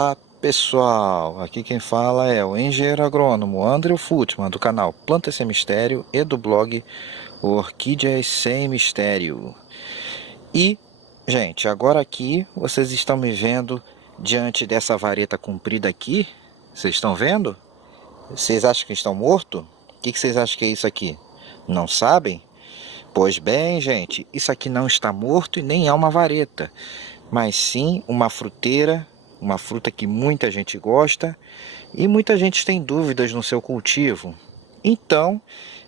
Olá pessoal, aqui quem fala é o engenheiro agrônomo André Futman do canal Planta Sem Mistério e do blog Orquídeas Sem Mistério. E, gente, agora aqui vocês estão me vendo diante dessa vareta comprida aqui. Vocês estão vendo? Vocês acham que estão mortos? O que vocês acham que é isso aqui? Não sabem? Pois bem, gente, isso aqui não está morto e nem é uma vareta, mas sim uma fruteira, uma fruta que muita gente gosta e muita gente tem dúvidas no seu cultivo. Então,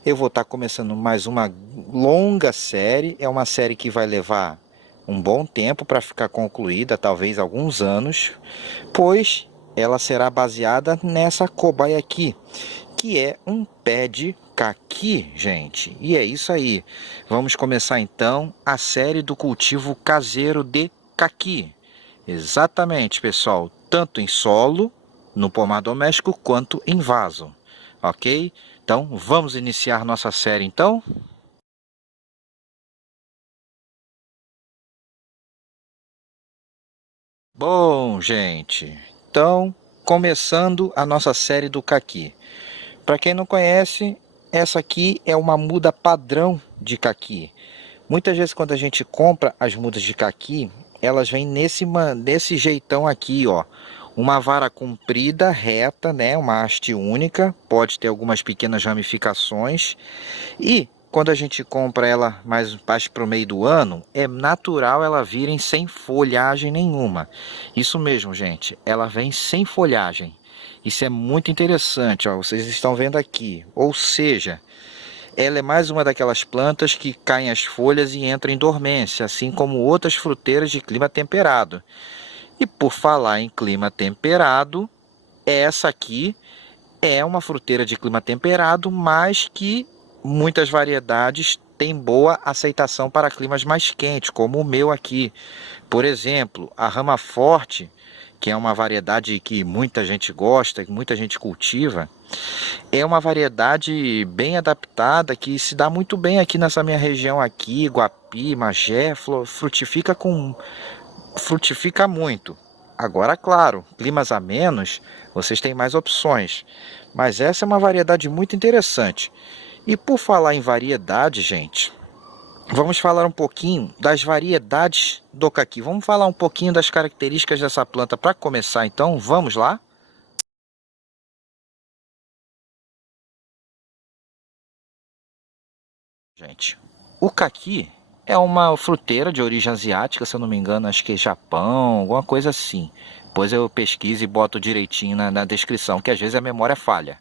eu vou estar começando mais uma longa série, é uma série que vai levar um bom tempo para ficar concluída, talvez alguns anos, pois ela será baseada nessa cobaia aqui, que é um pé de caqui, gente. E é isso aí. Vamos começar então a série do cultivo caseiro de caqui. Exatamente, pessoal, tanto em solo, no pomar doméstico, quanto em vaso. Ok? Então, vamos iniciar nossa série então? Bom, gente, então, começando a nossa série do caqui. Para quem não conhece, essa aqui é uma muda padrão de caqui. Muitas vezes quando a gente compra as mudas de caqui, elas vêm nesse jeitão aqui, ó. Uma vara comprida, reta, né? Uma haste única, pode ter algumas pequenas ramificações. E quando a gente compra ela mais para o meio do ano, é natural ela virem sem folhagem nenhuma. Isso mesmo, gente, ela vem sem folhagem. Isso é muito interessante, ó, vocês estão vendo aqui. Ou seja, ela é mais uma daquelas plantas que caem as folhas e entram em dormência, assim como outras fruteiras de clima temperado. E por falar em clima temperado, essa aqui é uma fruteira de clima temperado, mas que muitas variedades têm boa aceitação para climas mais quentes, como o meu aqui. Por exemplo, a rama forte, que é uma variedade que muita gente gosta, que muita gente cultiva, é uma variedade bem adaptada que se dá muito bem aqui nessa minha região aqui, Guapi, Magé, frutifica muito. Agora, claro, climas amenos, vocês têm mais opções, mas essa é uma variedade muito interessante. E por falar em variedade, gente, vamos falar um pouquinho das variedades do caqui. Vamos falar um pouquinho das características dessa planta para começar, então, vamos lá? Gente, o caqui é uma fruteira de origem asiática, se eu não me engano, acho que é Japão, alguma coisa assim. Depois eu pesquiso e boto direitinho na descrição, que às vezes a memória falha.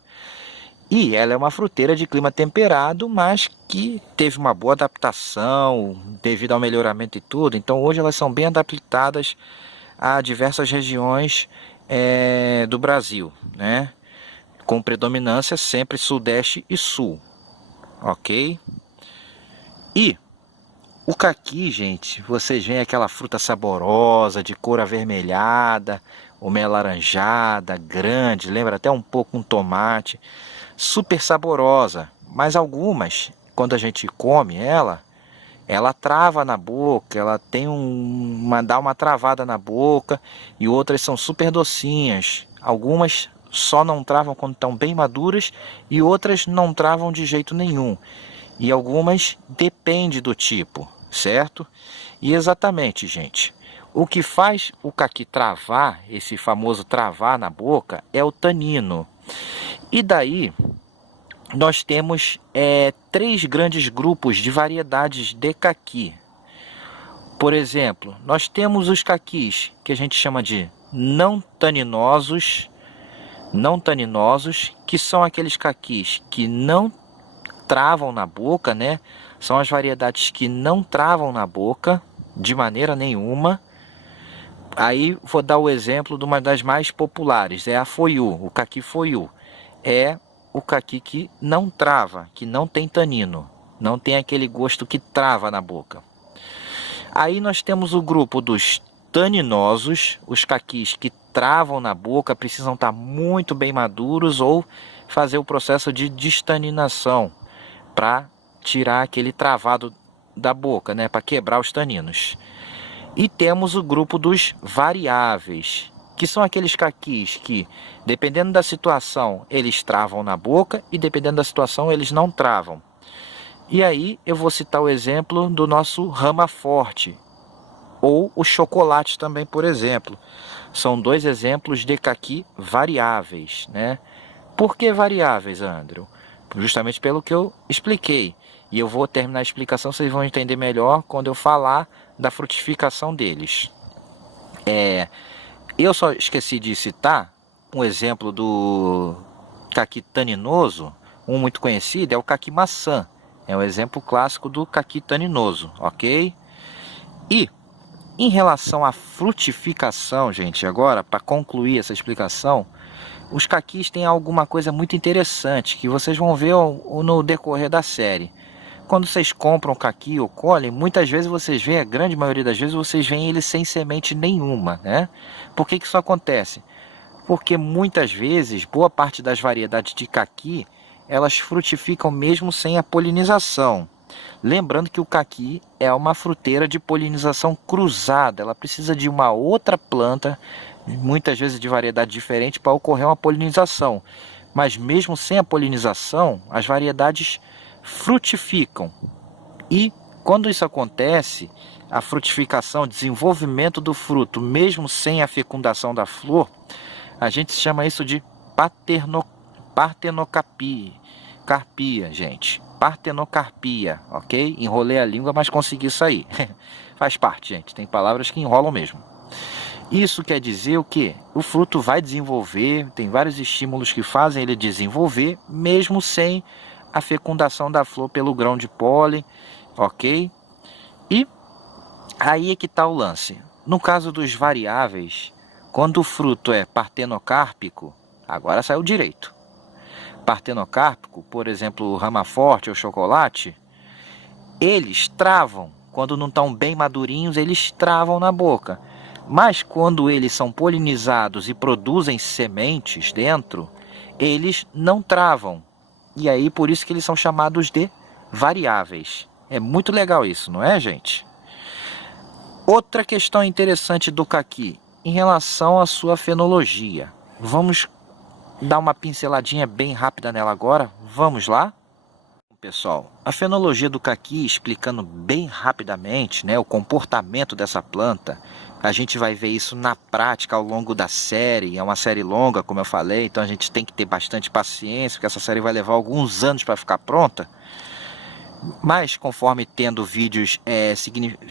E ela é uma fruteira de clima temperado, mas que teve uma boa adaptação devido ao melhoramento e tudo. Então hoje elas são bem adaptadas a diversas regiões do Brasil, né? Com predominância sempre sudeste e sul, ok? E o caqui, gente, vocês veem aquela fruta saborosa, de cor avermelhada, ou meio alaranjada, grande, lembra até um pouco um tomate, super saborosa. Mas algumas, quando a gente come ela trava na boca, ela tem dá uma travada na boca, e outras são super docinhas. Algumas só não travam quando estão bem maduras e outras não travam de jeito nenhum. E algumas depende do tipo, certo? E exatamente, gente, o que faz o caqui travar, esse famoso travar na boca, é o tanino. E daí nós temos três grandes grupos de variedades de caqui. Por exemplo, nós temos os caquis que a gente chama de não taninosos, que são aqueles caquis que não travam na boca, né? São as variedades que não travam na boca de maneira nenhuma. Aí vou dar o exemplo de uma das mais populares, é a foiu, o caqui foiu. É o caqui que não trava, que não tem tanino, não tem aquele gosto que trava na boca. Aí nós temos o grupo dos taninosos, os caquis que travam na boca, precisam estar muito bem maduros ou fazer o processo de destaninação para tirar aquele travado da boca, né, para quebrar os taninos. E temos o grupo dos variáveis, que são aqueles caquis que, dependendo da situação, eles travam na boca e dependendo da situação, eles não travam. E aí eu vou citar o exemplo do nosso Rama Forte, ou o chocolate também, por exemplo. São dois exemplos de caqui variáveis, né? Por que variáveis, Andrew? Justamente pelo que eu expliquei. E eu vou terminar a explicação, vocês vão entender melhor quando eu falar da frutificação deles. Eu só esqueci de citar um exemplo do caqui taninoso, um muito conhecido é o caqui maçã. É um exemplo clássico do caqui taninoso, ok? E em relação à frutificação, gente, agora, para concluir essa explicação, os caquis têm alguma coisa muito interessante que vocês vão ver no decorrer da série. Quando vocês compram caqui ou colhem, muitas vezes vocês veem, a grande maioria das vezes vocês veem ele sem semente nenhuma, né? Por que isso acontece? Porque muitas vezes, boa parte das variedades de caqui, elas frutificam mesmo sem a polinização. Lembrando que o caqui é uma fruteira de polinização cruzada, ela precisa de uma outra planta, muitas vezes de variedade diferente, para ocorrer uma polinização. Mas mesmo sem a polinização, as variedades frutificam. E quando isso acontece, a frutificação, o desenvolvimento do fruto, mesmo sem a fecundação da flor, a gente chama isso de partenocarpia, gente. Partenocarpia, ok? Enrolei a língua, mas consegui sair. Faz parte, gente. Tem palavras que enrolam mesmo. Isso quer dizer o quê? O fruto vai desenvolver, tem vários estímulos que fazem ele desenvolver, mesmo sem a fecundação da flor pelo grão de pólen, ok? E aí é que está o lance. No caso dos variáveis, quando o fruto é partenocárpico, agora saiu direito. Partenocárpico, por exemplo, o Rama Forte ou chocolate, eles travam. Quando não estão bem madurinhos, eles travam na boca. Mas quando eles são polinizados e produzem sementes dentro, eles não travam. E aí por isso que eles são chamados de variáveis. É muito legal isso, não é, gente? Outra questão interessante do caqui, em relação à sua fenologia. Vamos dar uma pinceladinha bem rápida nela agora? Vamos lá? Pessoal, a fenologia do caqui, explicando bem rapidamente, né, o comportamento dessa planta, a gente vai ver isso na prática ao longo da série. É uma série longa, como eu falei, então a gente tem que ter bastante paciência, porque essa série vai levar alguns anos para ficar pronta. Mas conforme tendo vídeos,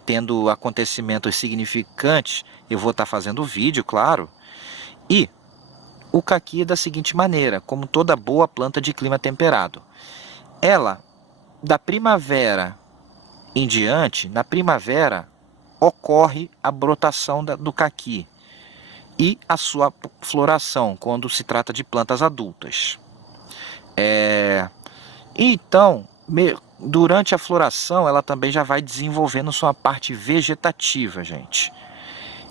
tendo acontecimentos significantes, eu vou estar fazendo vídeo, claro. E o caqui é da seguinte maneira, como toda boa planta de clima temperado. Ela, da primavera em diante, na primavera, ocorre a brotação do caqui e a sua floração, quando se trata de plantas adultas. Então, durante a floração, ela também já vai desenvolvendo sua parte vegetativa, gente.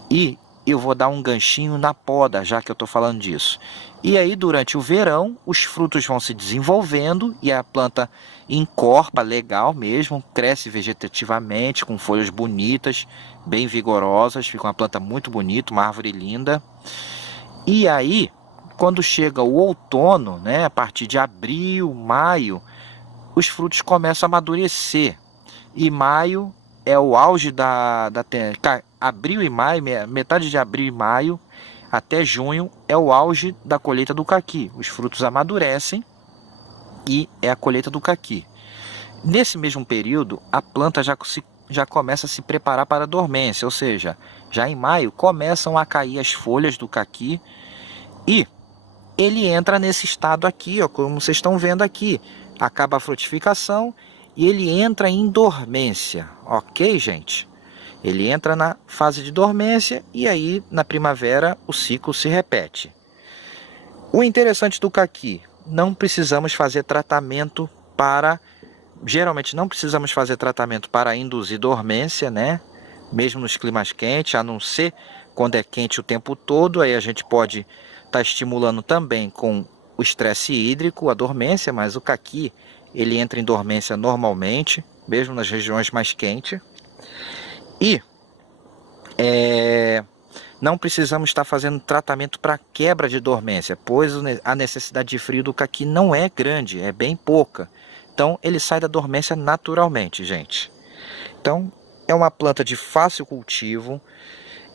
E eu vou dar um ganchinho na poda, já que eu estou falando disso. E aí, durante o verão, os frutos vão se desenvolvendo e a planta encorpa legal mesmo, cresce vegetativamente, com folhas bonitas, bem vigorosas, fica uma planta muito bonita, uma árvore linda. E aí, quando chega o outono, né, a partir de abril, maio, os frutos começam a amadurecer. E maio é o auge abril e maio, metade de abril e maio até junho é o auge da colheita do caqui. Os frutos amadurecem e é a colheita do caqui. Nesse mesmo período, a planta já começa a se preparar para a dormência, ou seja, já em maio começam a cair as folhas do caqui e ele entra nesse estado aqui, ó, como vocês estão vendo aqui. Acaba a frutificação e ele entra em dormência, ok, gente? Ele entra na fase de dormência e aí na primavera o ciclo se repete. O interessante do caqui, não precisamos fazer tratamento geralmente não precisamos fazer tratamento para induzir dormência, né? Mesmo nos climas quentes, a não ser quando é quente o tempo todo, aí a gente pode estar estimulando também com o estresse hídrico, a dormência, mas o caqui, ele entra em dormência normalmente, mesmo nas regiões mais quentes. E não precisamos estar fazendo tratamento para quebra de dormência, pois a necessidade de frio do caqui não é grande, é bem pouca. Então ele sai da dormência naturalmente, gente. Então é uma planta de fácil cultivo.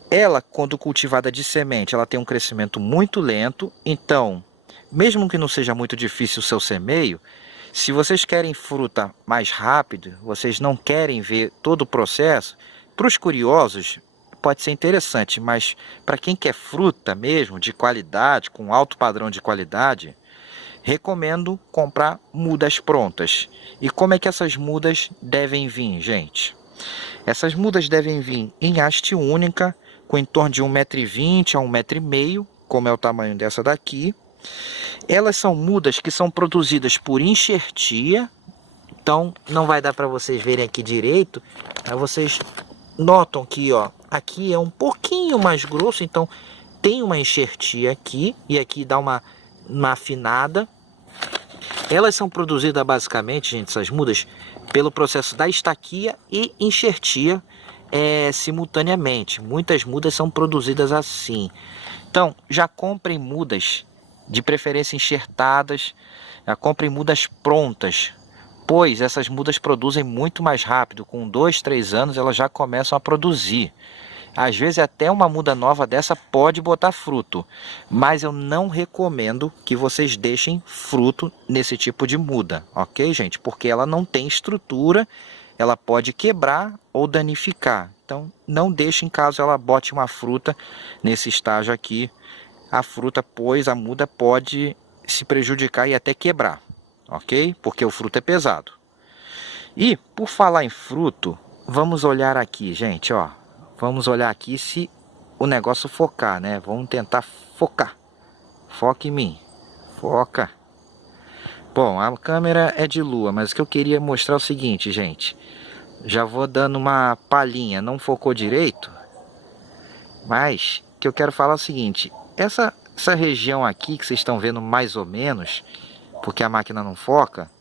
Ela, quando cultivada de semente, ela tem um crescimento muito lento. Então, mesmo que não seja muito difícil o seu semeio, se vocês querem fruta mais rápido, vocês não querem ver todo o processo, para os curiosos pode ser interessante, mas para quem quer fruta mesmo, de qualidade, com alto padrão de qualidade, recomendo comprar mudas prontas. E como é que essas mudas devem vir, gente? Essas mudas devem vir em haste única, com em torno de 1,20 m a 1,5 m, como é o tamanho dessa daqui. Elas são mudas que são produzidas por enxertia, então não vai dar para vocês verem aqui direito, mas vocês notam que ó, aqui é um pouquinho mais grosso, então tem uma enxertia aqui, e aqui dá uma afinada. Elas são produzidas basicamente, gente, essas mudas, pelo processo da estaquia e enxertia simultaneamente. Muitas mudas são produzidas assim. Então, já comprem mudas, de preferência enxertadas, já comprem mudas prontas, pois essas mudas produzem muito mais rápido. Com 2, 3 anos elas já começam a produzir. Às vezes até uma muda nova dessa pode botar fruto, mas eu não recomendo que vocês deixem fruto nesse tipo de muda, ok, gente? Porque ela não tem estrutura, ela pode quebrar ou danificar. Então não deixem caso ela bote uma fruta nesse estágio aqui, a fruta, pois a muda pode se prejudicar e até quebrar, ok? Porque o fruto é pesado. E por falar em fruto, vamos olhar aqui, gente, ó. Vamos olhar aqui se o negócio focar, né? Vamos tentar focar. Foca em mim. Foca. Bom, a câmera é de lua, mas o que eu queria mostrar é o seguinte, gente. Já vou dando uma palhinha. Não focou direito, mas o que eu quero falar é o seguinte. Essa região aqui que vocês estão vendo mais ou menos, porque a máquina não foca,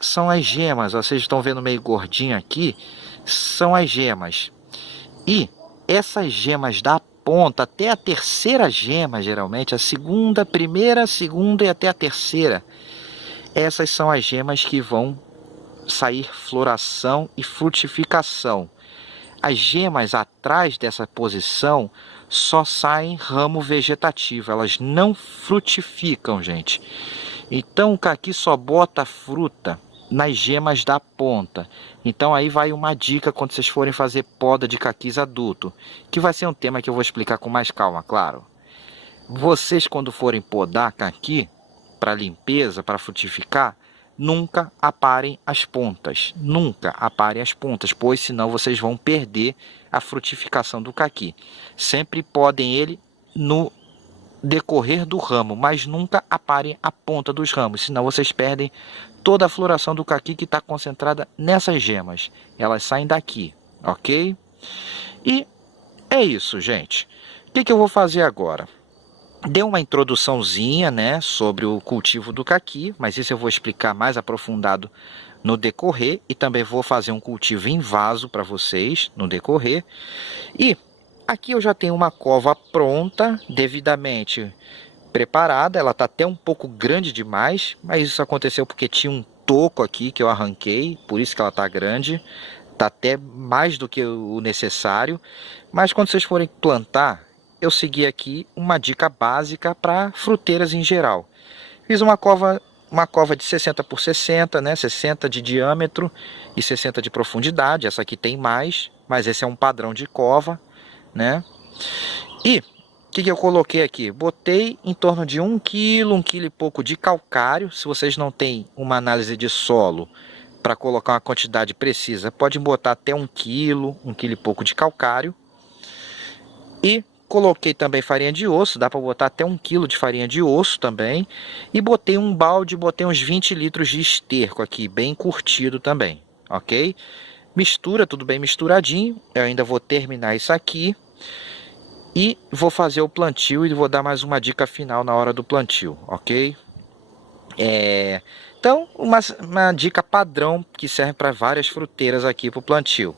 são as gemas. Ó, vocês estão vendo meio gordinho aqui, são as gemas. E essas gemas da ponta até a terceira gema, geralmente, a segunda, primeira, segunda e até a terceira, essas são as gemas que vão sair floração e frutificação. As gemas atrás dessa posição só saem ramo vegetativo, elas não frutificam, gente. Então o caqui só bota fruta nas gemas da ponta. Então aí vai uma dica quando vocês forem fazer poda de caquis adulto, que vai ser um tema que eu vou explicar com mais calma, claro. Vocês quando forem podar caqui para limpeza, para frutificar, nunca aparem as pontas, nunca aparem as pontas, pois senão vocês vão perder a frutificação do caqui. Sempre podem ele no decorrer do ramo, mas nunca aparem a ponta dos ramos, senão vocês perdem toda a floração do caqui que está concentrada nessas gemas. Elas saem daqui, ok? E é isso, gente. O que eu vou fazer agora? Dei uma introduçãozinha, né, sobre o cultivo do caqui, mas isso eu vou explicar mais aprofundado no decorrer, e também vou fazer um cultivo em vaso para vocês no decorrer. E aqui eu já tenho uma cova pronta, devidamente preparada. Ela está até um pouco grande demais, mas isso aconteceu porque tinha um toco aqui que eu arranquei, por isso que ela está grande. Está até mais do que o necessário. Mas quando vocês forem plantar, eu segui aqui uma dica básica para fruteiras em geral. Fiz uma cova de 60 por 60, né? 60 de diâmetro e 60 de profundidade. Essa aqui tem mais, mas esse é um padrão de cova, né? E o que eu coloquei aqui? Botei em torno de 1 quilo, 1 quilo e pouco de calcário. Se vocês não têm uma análise de solo para colocar uma quantidade precisa, pode botar até 1 quilo, 1 quilo e pouco de calcário. E coloquei também farinha de osso, dá para botar até 1 quilo de farinha de osso também. E botei um balde, botei uns 20 litros de esterco aqui, bem curtido também, ok? Mistura, tudo bem misturadinho. Eu ainda vou terminar isso aqui. E vou fazer o plantio e vou dar mais uma dica final na hora do plantio, ok? Então, uma dica padrão que serve para várias fruteiras aqui para o plantio.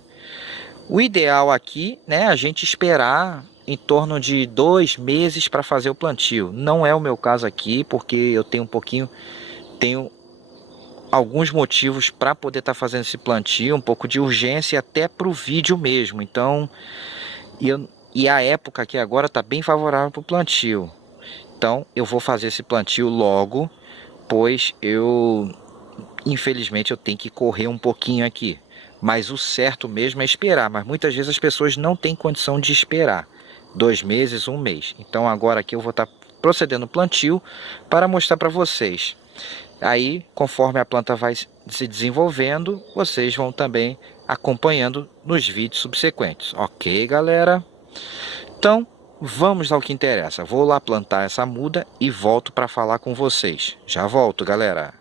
O ideal aqui, né, a gente esperar em torno de 2 meses para fazer o plantio. Não é o meu caso aqui, porque eu tenho alguns motivos para poder estar fazendo esse plantio, um pouco de urgência até para o vídeo mesmo. Então, e a época aqui agora está bem favorável para o plantio. Então, eu vou fazer esse plantio logo, pois infelizmente, eu tenho que correr um pouquinho aqui. Mas o certo mesmo é esperar. Mas muitas vezes as pessoas não têm condição de esperar 2 meses, 1 mês. Então agora aqui eu vou estar procedendo o plantio para mostrar para vocês. Aí, conforme a planta vai se desenvolvendo, vocês vão também acompanhando nos vídeos subsequentes. Ok, galera? Então, vamos ao que interessa. Vou lá plantar essa muda e volto para falar com vocês. Já volto, galera.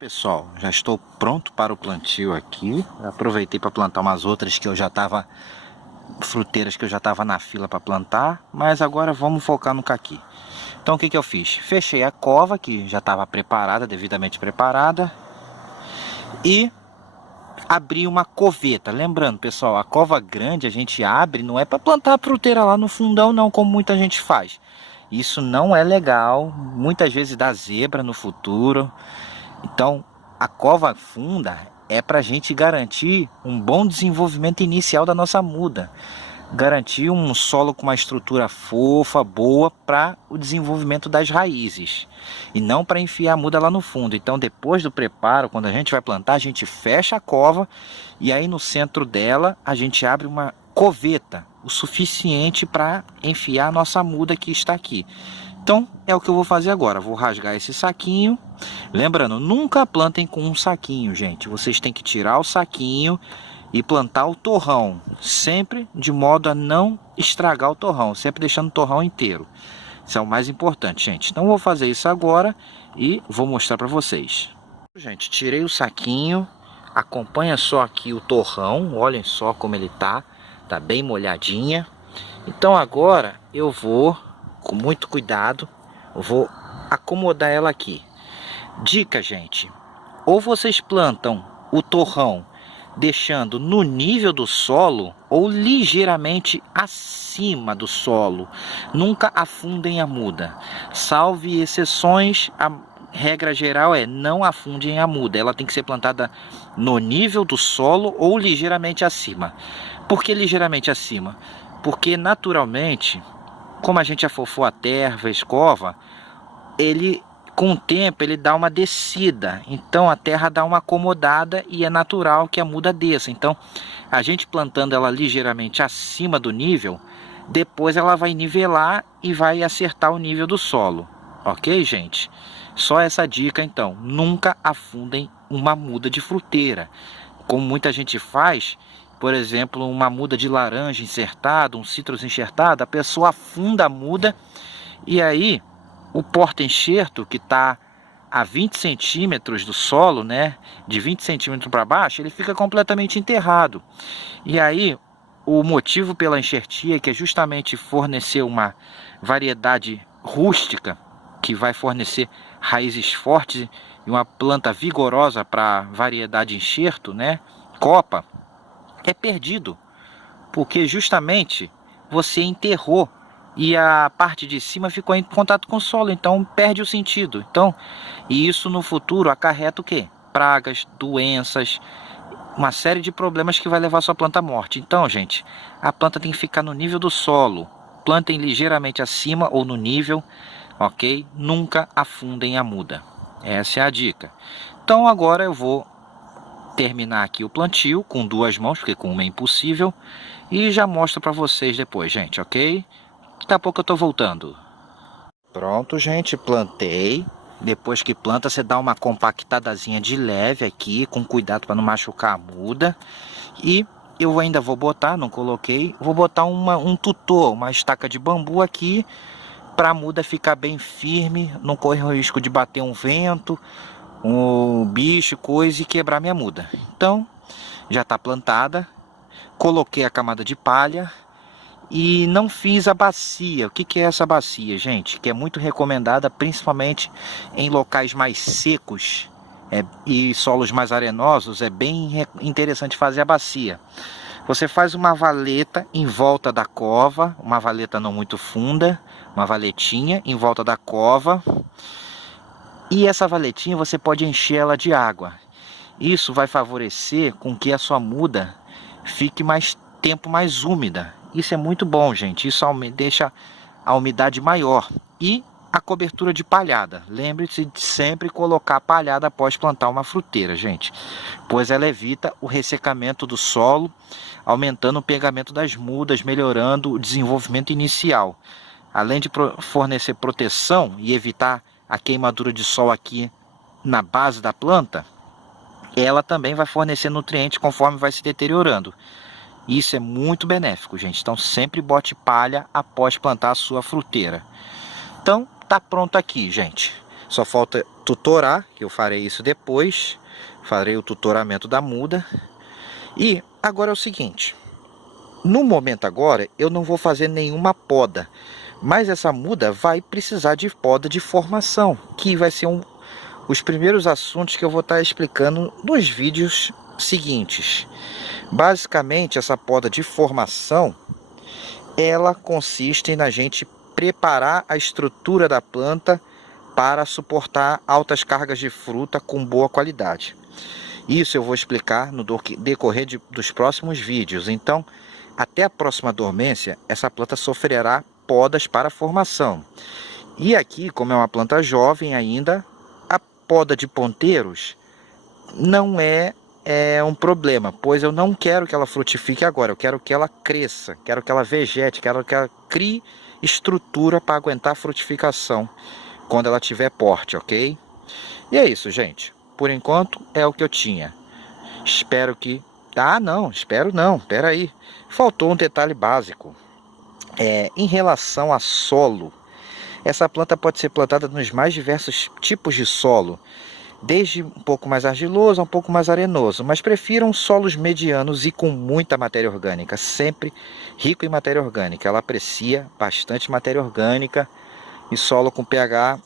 Pessoal, já estou pronto para o plantio aqui. Aproveitei para plantar umas outras que eu já estava, fruteiras que eu já estava na fila para plantar, mas agora vamos focar no caqui. Então o que eu fiz? Fechei a cova que já estava preparada, devidamente preparada, e abri uma coveta. Lembrando, pessoal, a cova grande a gente abre, não é para plantar a fruteira lá no fundão não, como muita gente faz. Isso não é legal, muitas vezes dá zebra no futuro. Então, a cova funda é para a gente garantir um bom desenvolvimento inicial da nossa muda. Garantir um solo com uma estrutura fofa, boa para o desenvolvimento das raízes. E não para enfiar a muda lá no fundo. Então, depois do preparo, quando a gente vai plantar, a gente fecha a cova e aí no centro dela a gente abre uma coveta, o suficiente para enfiar a nossa muda que está aqui. Então, é o que eu vou fazer agora. Vou rasgar esse saquinho. Lembrando, nunca plantem com um saquinho, gente. Vocês têm que tirar o saquinho e plantar o torrão. Sempre de modo a não estragar o torrão. Sempre deixando o torrão inteiro. Isso é o mais importante, gente. Então, vou fazer isso agora e vou mostrar para vocês. Gente, tirei o saquinho. Acompanha só aqui o torrão. Olhem só como ele tá. Tá bem molhadinha. Então, agora eu vou, com muito cuidado, eu vou acomodar ela aqui. Dica, gente, ou vocês plantam o torrão deixando no nível do solo ou ligeiramente acima do solo. Nunca afundem a muda. Salve exceções, a regra geral é não afundem a muda. Ela tem que ser plantada no nível do solo ou ligeiramente acima. Por que ligeiramente acima? Porque naturalmente, como a gente afofou a terra, a escova, com o tempo ele dá uma descida, então a terra dá uma acomodada e é natural que a muda desça. Então a gente plantando ela ligeiramente acima do nível, depois ela vai nivelar e vai acertar o nível do solo. Ok, gente? Só essa dica então, nunca afundem uma muda de fruteira, como muita gente faz. Por exemplo, uma muda de laranja encertada, um citros enxertado, a pessoa afunda a muda e aí o porta-enxerto, que está a 20 centímetros do solo, né, de 20 centímetros para baixo, ele fica completamente enterrado. E aí, o motivo pela enxertia, que é justamente fornecer uma variedade rústica, que vai fornecer raízes fortes e uma planta vigorosa para a variedade enxerto, né, copa, é perdido, porque justamente você enterrou e a parte de cima ficou em contato com o solo, então perde o sentido. Então, e isso no futuro acarreta o quê? Pragas, doenças, uma série de problemas que vai levar a sua planta à morte. Então, gente, a planta tem que ficar no nível do solo. Plantem ligeiramente acima ou no nível, ok? Nunca afundem a muda. Essa é a dica. Então agora eu vou terminar aqui o plantio com 2 mãos, porque com uma é impossível, e já mostro para vocês depois, gente, ok? Daqui a pouco eu tô voltando. Pronto, gente, plantei. Depois que planta, você dá uma compactadazinha de leve aqui, com cuidado para não machucar a muda. E eu ainda vou botar, não coloquei, vou botar um tutor, uma estaca de bambu aqui, para a muda ficar bem firme, não correr o risco de bater um vento, um bicho, coisa e quebrar minha muda. Então, já está plantada. Coloquei a camada de palha e não fiz a bacia. O que é essa bacia, gente? Que é muito recomendada, principalmente em locais mais secos, e solos mais arenosos, é bem interessante fazer a bacia. Você faz uma valeta em volta da cova, uma valeta não muito funda, uma valetinha em volta da cova. E essa valetinha você pode encher ela de água. Isso vai favorecer com que a sua muda fique mais tempo mais úmida. Isso é muito bom, gente. Isso deixa a umidade maior. E a cobertura de palhada. Lembre-se de sempre colocar palhada após plantar uma fruteira, gente. Pois ela evita o ressecamento do solo, aumentando o pegamento das mudas, melhorando o desenvolvimento inicial. Além de fornecer proteção e evitar a queimadura de sol aqui na base da planta, ela também vai fornecer nutrientes conforme vai se deteriorando. Isso é muito benéfico, gente. Então sempre bote palha após plantar a sua fruteira. Então tá pronto aqui, gente. Só falta tutorar, que eu farei isso depois. Farei o tutoramento da muda. E agora é o seguinte. No momento agora eu não vou fazer nenhuma poda. Mas essa muda vai precisar de poda de formação, que vai ser os primeiros assuntos que eu vou estar explicando nos vídeos seguintes. Basicamente, essa poda de formação, ela consiste na gente preparar a estrutura da planta para suportar altas cargas de fruta com boa qualidade. Isso eu vou explicar no decorrer dos próximos vídeos. Então, até a próxima dormência, essa planta sofrerá podas para formação. E aqui, como é uma planta jovem ainda, a poda de ponteiros não é um problema, pois eu não quero que ela frutifique agora, eu quero que ela cresça, quero que ela vegete, quero que ela crie estrutura para aguentar a frutificação quando ela tiver porte, ok? E é isso, gente. Por enquanto é o que eu tinha. Espero que... Ah, não, espero não, espera aí. Faltou um detalhe básico. Em relação a solo, essa planta pode ser plantada nos mais diversos tipos de solo, desde um pouco mais argiloso a um pouco mais arenoso, mas prefiram solos medianos e com muita matéria orgânica, sempre rico em matéria orgânica. Ela aprecia bastante matéria orgânica e solo com pH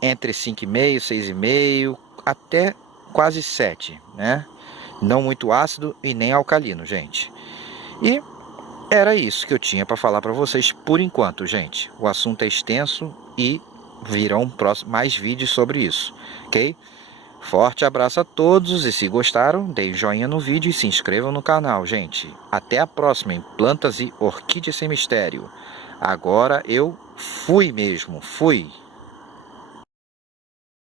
entre 5,5, 6,5 até quase 7, né? Não muito ácido e nem alcalino, gente. E era isso que eu tinha para falar para vocês por enquanto, gente. O assunto é extenso e virão mais vídeos sobre isso, ok? Forte abraço a todos e se gostaram, deem joinha no vídeo e se inscrevam no canal, gente. Até a próxima em Plantas e Orquídeas Sem Mistério. Agora eu fui mesmo, fui.